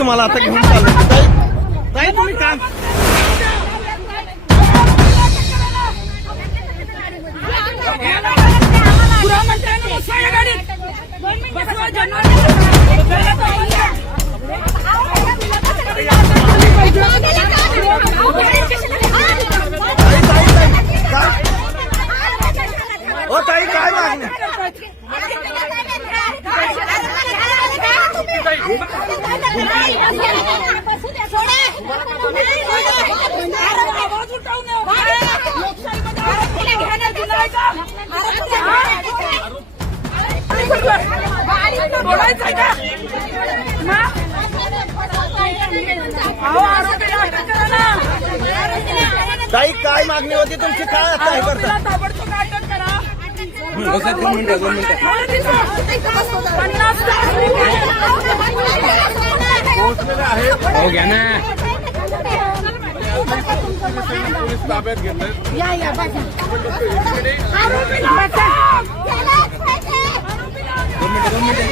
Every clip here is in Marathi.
तुम्हाला आता घेऊन चालू बोलायचंय का? मग? अहो, आरोपीला अटक करा ना. ताई काय मागणी होती तुमची काय आता हे करता आरोपीला ताबडतोब हो घ्या ना।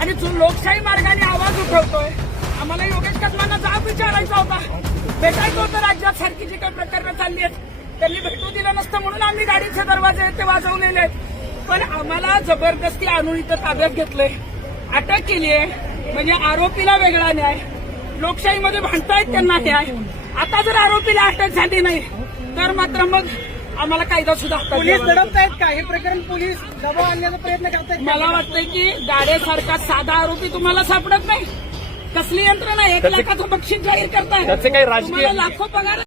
आणि जो लोकशाही मार्गाने आवाज उठवतोय आम्हाला योगेश कदमांना जाब विचारायचा होता. भेटायचं होतं राज्यात सारखी जी काही प्रकरणं चालली आहेत त्यांनी भेटू दिलं नसतं म्हणून आम्ही गाडीचे दरवाजे आहेत ते वाजवलेले आहेत. पण आम्हाला जबरदस्ती आणून इथं ताब्यात घेतलंय. अटक केली आहे. म्हणजे आरोपीला वेगळा न्याय. लोकशाहीमध्ये भांडतायत त्यांना न्याय. आता जर आरोपीला अटक झाली नाही तर मात्र मग आम्हाला कायदा सुद्धा पोलीस. दडपतायत का? हे प्रकरण पोलीस दबाव आणण्याचा प्रयत्न करतायत मला वाटतंय की गाड्यासारखा साधा आरोपी तुम्हाला सापडत नाही. कसली यंत्रणा एक लाखाचं बक्षीस जाहीर करताय. त्याचे काही राजकीय- लाखो पगार